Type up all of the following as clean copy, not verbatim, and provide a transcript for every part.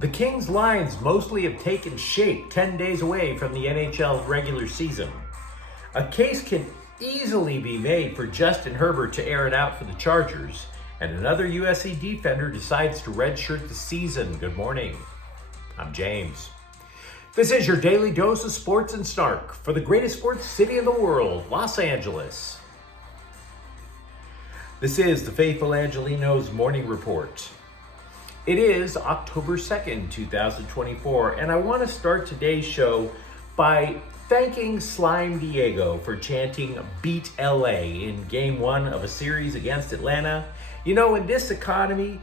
The Kings' lines mostly have taken shape 10 days away from the NHL regular season. A case can easily be made for Justin Herbert to air it out for the Chargers, and another USC defender decides to redshirt the season. Good morning. I'm James. This is your daily dose of sports and snark for the greatest sports city in the world, Los Angeles. This is the Faithful Angelenos Morning Report. It is October 2nd, 2024, and I want to start today's show by thanking Slime Diego for chanting "Beat LA" in Game 1 of a series against Atlanta. You know, in this economy,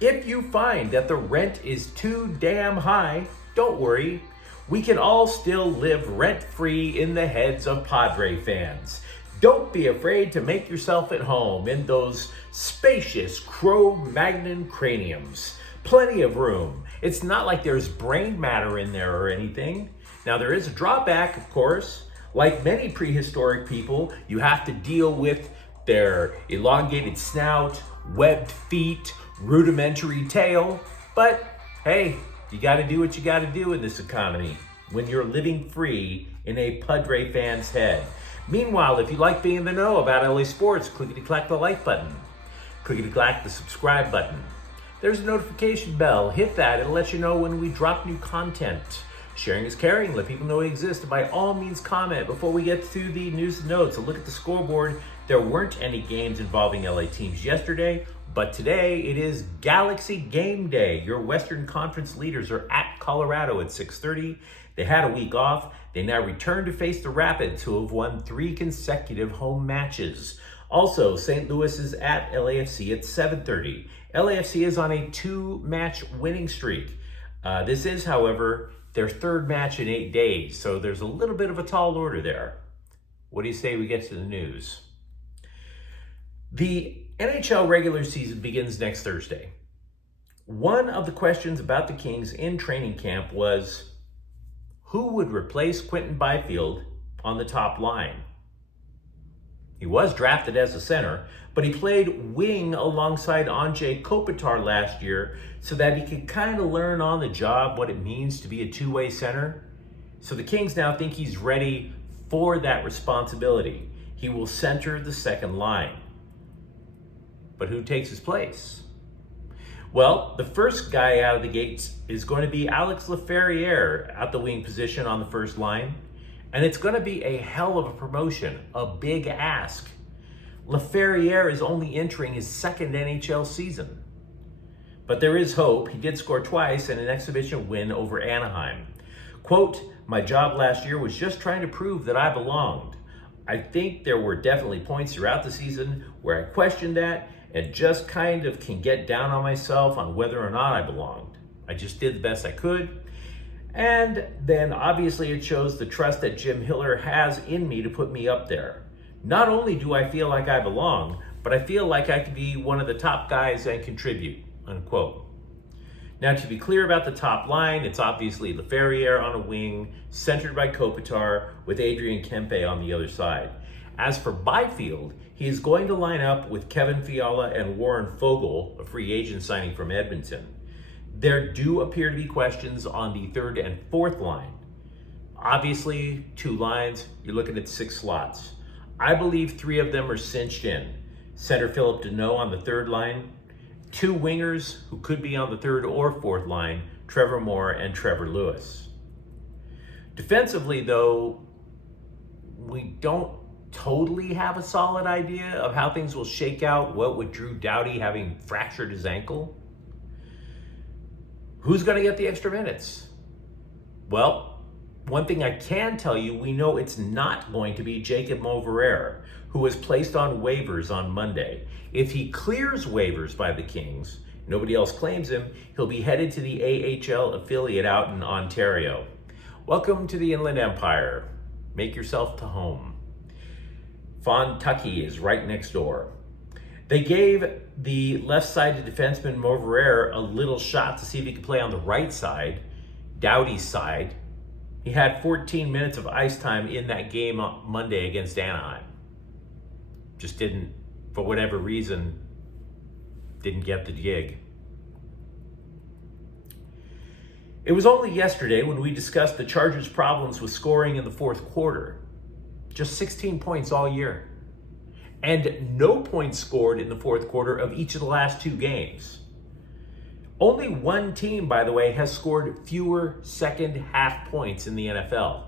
if you find that the rent is too damn high, don't worry. We can all still live rent-free in the heads of Padre fans. Don't be afraid to make yourself at home in those spacious Cro-Magnon craniums. Plenty of room. It's not like there's brain matter in there or anything. Now, there is a drawback, of course. Like many prehistoric people, you have to deal with their elongated snout, webbed feet, rudimentary tail. But hey, you got to do what you got to do in this economy when you're living free in a Padre fan's head. Meanwhile, if you like being in the know about LA sports, clickety-clack the like button. Clickety-clack the subscribe button. There's a notification bell. Hit that. It'll let you know when we drop new content. Sharing is caring. Let people know we exist. And by all means, comment. Before we get to the news and notes, a look at the scoreboard. There weren't any games involving LA teams yesterday, but today it is Galaxy Game Day. Your Western Conference leaders are at Colorado at 6:30. They had a week off. They now return to face the Rapids, who have won 3 consecutive home matches. Also, St. Louis is at LAFC at 7:30. LAFC is on a 2-match winning streak. This is, however, their 3rd match in 8 days, so there's a little bit of a tall order there. What do you say we get to the news? The NHL regular season begins next Thursday. One of the questions about the Kings in training camp was, who would replace Quentin Byfield on the top line? He was drafted as a center, but he played wing alongside Anze Kopitar last year so that he could kind of learn on the job what it means to be a two-way center. So the Kings now think he's ready for that responsibility. He will center the second line. But who takes his place? Well, the first guy out of the gates is going to be Alex Laferriere at the wing position on the first line. And it's going to be a hell of a promotion, a big ask. Laferriere is only entering his 2nd NHL season. But there is hope. He did score twice in an exhibition win over Anaheim. Quote, "My job last year was just trying to prove that I belonged. I think there were definitely points throughout the season where I questioned that and just kind of can get down on myself on whether or not I belonged. I just did the best I could. And then obviously it shows the trust that Jim Hiller has in me to put me up there. Not only do I feel like I belong, but I feel like I could be one of the top guys and contribute," unquote. Now, to be clear about the top line, it's obviously Laferriere on a wing, centered by Kopitar, with Adrian Kempe on the other side. As for Byfield, he is going to line up with Kevin Fiala and Warren Foegele, a free agent signing from Edmonton. There do appear to be questions on the 3rd and 4th line. Obviously, 2 lines, you're looking at 6 slots. I believe 3 of them are cinched in. Center Philip Deneau on the 3rd line, 2 wingers who could be on the 3rd or 4th line, Trevor Moore and Trevor Lewis. Defensively, though, we don't totally have a solid idea of how things will shake out, what with Drew Doughty having fractured his ankle. Who's going to get the extra minutes? Well, one thing I can tell you, we know it's not going to be Jacob Moverare, who was placed on waivers on Monday. If he clears waivers by the Kings, nobody else claims him, he'll be headed to the AHL affiliate out in Ontario. Welcome to the Inland Empire. Make yourself to home. Fontucky is right next door. They gave the left-sided defenseman Moverare a little shot to see if he could play on the right side, Doughty's side. He had 14 minutes of ice time in that game on Monday against Anaheim. Just didn't, for whatever reason, didn't get the gig. It was only yesterday when we discussed the Chargers' problems with scoring in the fourth quarter. Just 16 points all year. And no points scored in the fourth quarter of each of the last 2 games. Only one team, by the way, has scored fewer second half points in the NFL.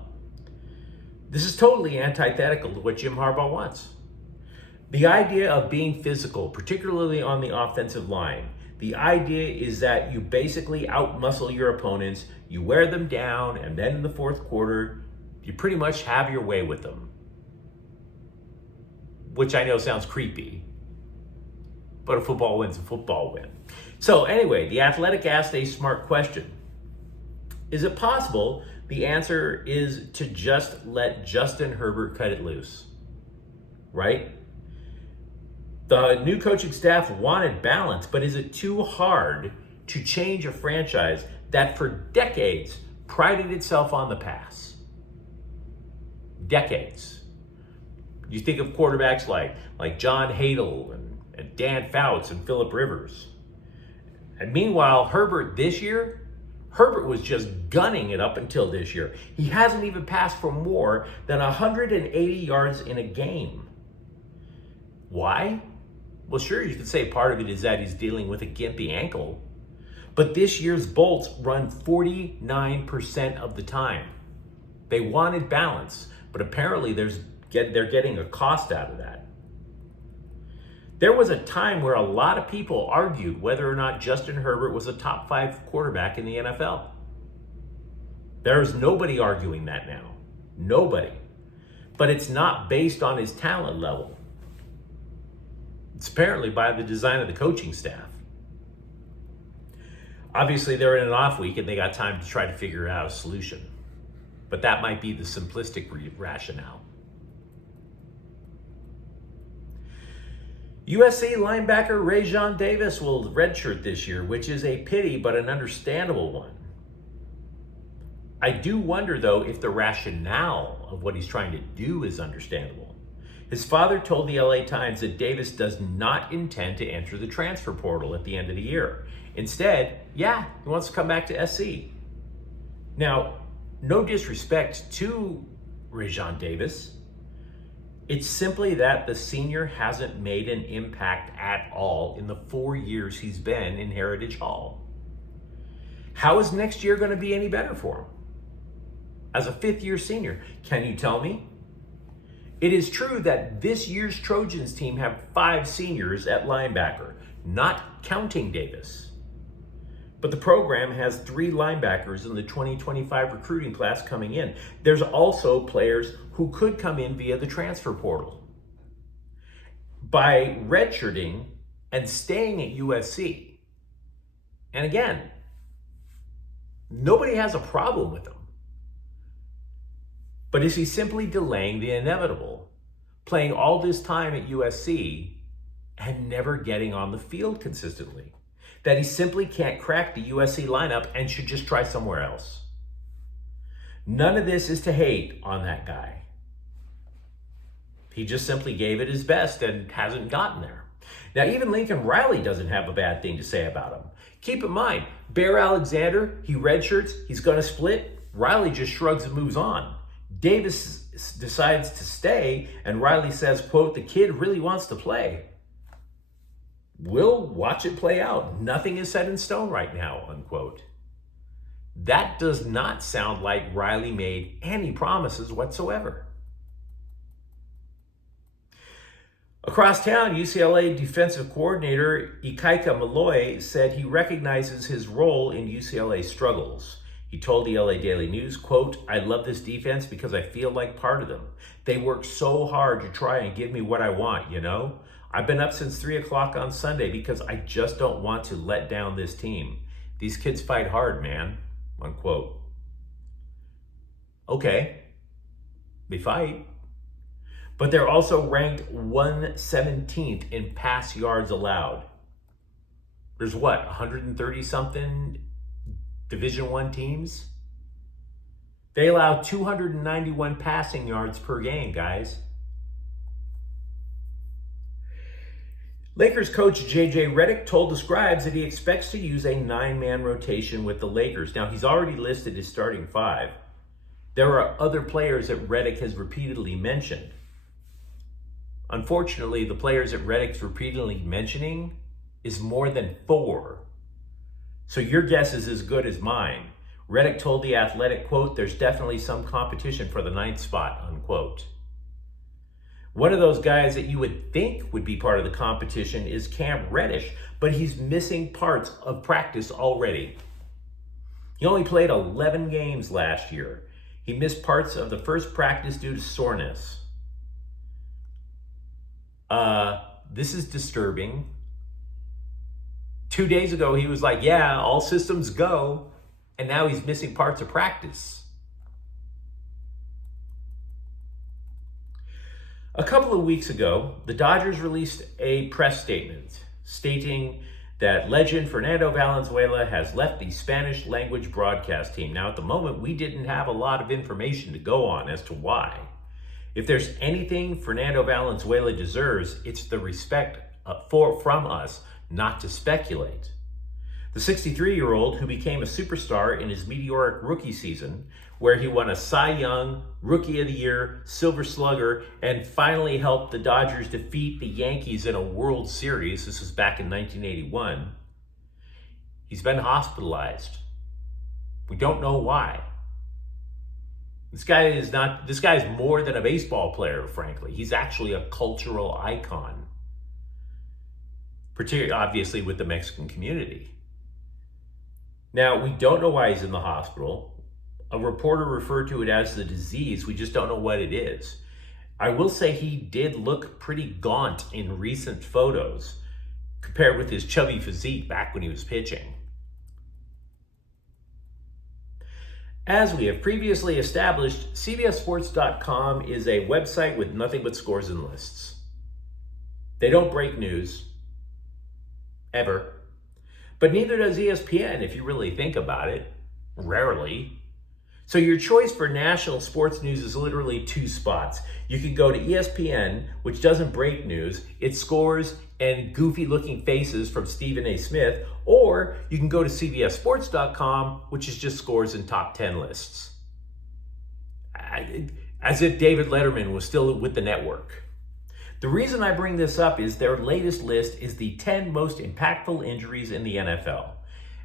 This is totally antithetical to what Jim Harbaugh wants. The idea of being physical, particularly on the offensive line, the idea is that you basically outmuscle your opponents, you wear them down, and then in the fourth quarter, you pretty much have your way with them. Which I know sounds creepy, but a football win's a football win. So anyway, The Athletic asked a smart question. Is it possible the answer is to just let Justin Herbert cut it loose? Right? The new coaching staff wanted balance, but is it too hard to change a franchise that for decades prided itself on the pass? Decades. You think of quarterbacks like John Hadle and Dan Fouts and Phillip Rivers. And meanwhile, Herbert was just gunning it up until this year. He hasn't even passed for more than 180 yards in a game. Why? Well, sure, you could say part of it is that he's dealing with a gimpy ankle. But this year's Bolts run 49% of the time. They wanted balance, but apparently they're getting a cost out of that. There was a time where a lot of people argued whether or not Justin Herbert was a top 5 quarterback in the NFL. There's nobody arguing that now. Nobody. But it's not based on his talent level. It's apparently by the design of the coaching staff. Obviously, they're in an off week and they got time to try to figure out a solution. But that might be the simplistic rationale. USC linebacker Rajon Davis will redshirt this year, which is a pity but an understandable one. I do wonder, though, if the rationale of what he's trying to do is understandable. His father told the LA Times that Davis does not intend to enter the transfer portal at the end of the year. Instead, he wants to come back to SC. Now, no disrespect to Rajon Davis. It's simply that the senior hasn't made an impact at all in the 4 years he's been in Heritage Hall. How is next year going to be any better for him? As a 5th-year senior, can you tell me? It is true that this year's Trojans team have 5 seniors at linebacker, not counting Davis. But the program has 3 linebackers in the 2025 recruiting class coming in. There's also players who could come in via the transfer portal. By redshirting and staying at USC, and again, nobody has a problem with him. But is he simply delaying the inevitable, playing all this time at USC and never getting on the field consistently? That he simply can't crack the USC lineup and should just try somewhere else? None of this is to hate on that guy. He just simply gave it his best and hasn't gotten there. Now, even Lincoln Riley doesn't have a bad thing to say about him. Keep in mind, Bear Alexander, he redshirts, he's going to split. Riley just shrugs and moves on. Davis decides to stay, and Riley says, quote, "The kid really wants to play. We'll watch it play out. Nothing is set in stone right now," unquote. That does not sound like Riley made any promises whatsoever. Across town, UCLA defensive coordinator Ikaika Malloy said he recognizes his role in UCLA's struggles. He told the LA Daily News, quote, "I love this defense because I feel like part of them. They work so hard to try and give me what I want, you know? I've been up since 3 o'clock on Sunday because I just don't want to let down this team. These kids fight hard, man," unquote. Okay, they fight. But they're also ranked 117th in pass yards allowed. There's 130 something Division I teams? They allow 291 passing yards per game, guys. Lakers coach J.J. Redick told the Scribes that he expects to use a 9-man rotation with the Lakers. Now, he's already listed his starting 5. There are other players that Redick has repeatedly mentioned. Unfortunately, the players that Redick's repeatedly mentioning is more than 4. So your guess is as good as mine. Redick told The Athletic, quote, "There's definitely some competition for the 9th spot," unquote. One of those guys that you would think would be part of the competition is Cam Reddish, but he's missing parts of practice already. He only played 11 games last year. He missed parts of the first practice due to soreness. This is disturbing. 2 days ago, he was like, yeah, all systems go. And now he's missing parts of practice. A couple of weeks ago, the Dodgers released a press statement stating that legend Fernando Valenzuela has left the Spanish language broadcast team. Now, at the moment, we didn't have a lot of information to go on as to why. If there's anything Fernando Valenzuela deserves, it's the respect from us not to speculate. The 63-year-old, who became a superstar in his meteoric rookie season, where he won a Cy Young, Rookie of the Year, Silver Slugger, and finally helped the Dodgers defeat the Yankees in a World Series. This was back in 1981. He's been hospitalized. We don't know why. This guy is more than a baseball player, frankly. He's actually a cultural icon, particularly obviously with the Mexican community. Now, we don't know why he's in the hospital. A reporter referred to it as the disease. We just don't know what it is. I will say he did look pretty gaunt in recent photos compared with his chubby physique back when he was pitching. As we have previously established, CBSSports.com is a website with nothing but scores and lists. They don't break news, ever. But neither does ESPN, if you really think about it. Rarely. So your choice for national sports news is literally 2 spots. You can go to ESPN, which doesn't break news. It scores and goofy-looking faces from Stephen A. Smith, or you can go to CBSSports.com, which is just scores and top 10 lists. As if David Letterman was still with the network. The reason I bring this up is their latest list is the 10 most impactful injuries in the NFL.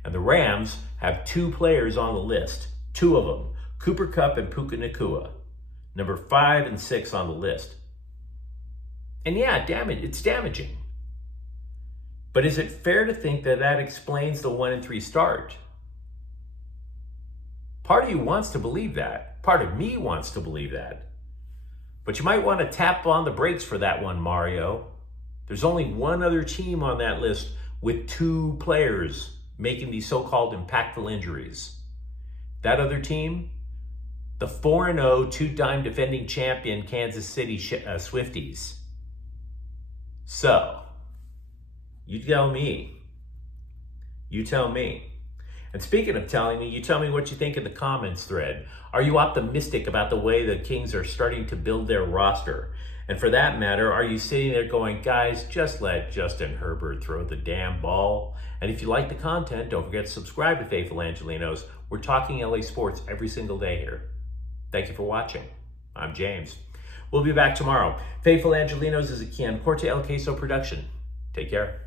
And the Rams have 2 players on the list. 2 of them, Cooper Kupp and Puka Nacua, number 5 and 6 on the list. And yeah, it's damaging. But is it fair to think that that explains the 1-3 start? Part of you wants to believe that. Part of me wants to believe that. But you might want to tap on the brakes for that one, Mario. There's only one other team on that list with 2 players making these so-called impactful injuries. That other team, the 4-0 2-time defending champion Kansas City Swifties. So, you tell me. You tell me. And speaking of telling me, you tell me what you think in the comments thread. Are you optimistic about the way the Kings are starting to build their roster? And for that matter, are you sitting there going, guys, just let Justin Herbert throw the damn ball? And if you like the content, don't forget to subscribe to Faithful Angelenos. We're talking LA sports every single day here. Thank you for watching. I'm James. We'll be back tomorrow. Faithful Angelenos is a Quian Corte El Queso production. Take care.